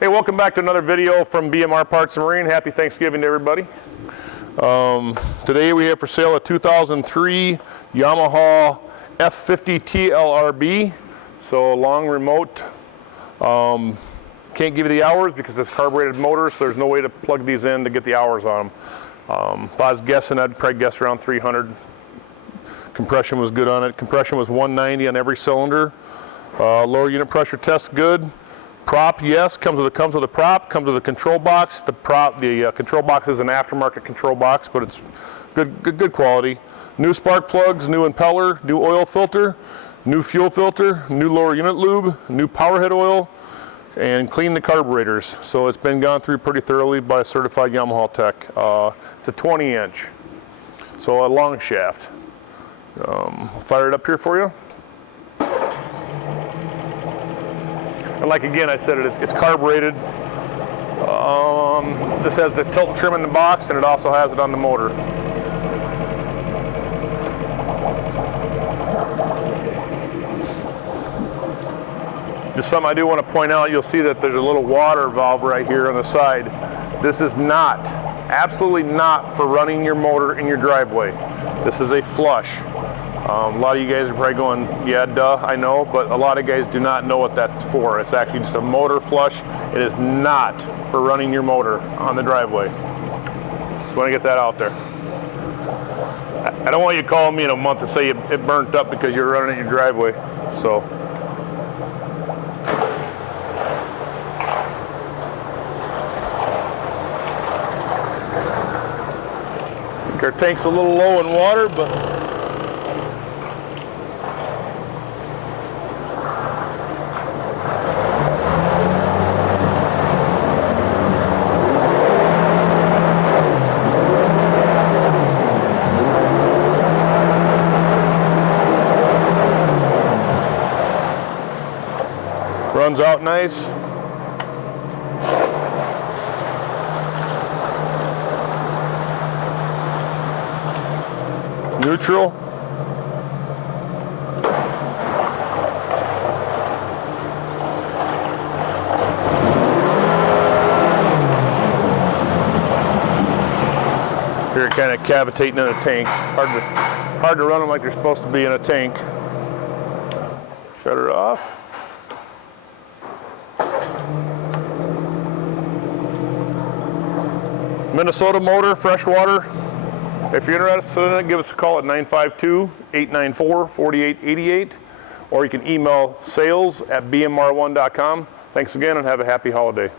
Hey, welcome back to another video from BMR Parts and Marine. Happy Thanksgiving to everybody. Today we have for sale a 2003 Yamaha F50 TLRB. So long remote. Can't give you the hours because it's carbureted motor, so there's no way to plug these in to get the hours on them. If I was guessing, I'd probably guess around 300. Compression was good on it. Compression was 190 on every cylinder. Lower unit pressure test good. Prop, yes, comes with a prop, comes with a control box. The control box is an aftermarket control box, but it's good quality. New spark plugs, new impeller, new oil filter, new fuel filter, new lower unit lube, new power head oil, and clean the carburetors. So it's been gone through pretty thoroughly by a certified Yamaha tech. It's a 20-inch, so a long shaft. I'll fire it up here for you. And like again, I said it's carbureted. This has the tilt trim in the box, and it also has it on the motor. Just something I do want to point out, you'll see that there's a little water valve right here on the side. This is not, absolutely not for running your motor in your driveway. This is a flush. A lot of you guys are probably going, yeah, duh, I know, but a lot of guys do not know what that's for. It's actually just a motor flush. It is not for running your motor on the driveway. Just want to get that out there. I don't want you calling me in a month to say it burnt up because you're running in your driveway. So. I think our tank's a little low in water, but runs out nice. Neutral. Here, kind of cavitating in a tank. Hard to run them like they're supposed to be in a tank. Shut her off. Minnesota motor, freshwater. If you're interested in it, give us a call at 952-894-4888, or you can email sales@bmr1.com. Thanks again and have a happy holiday.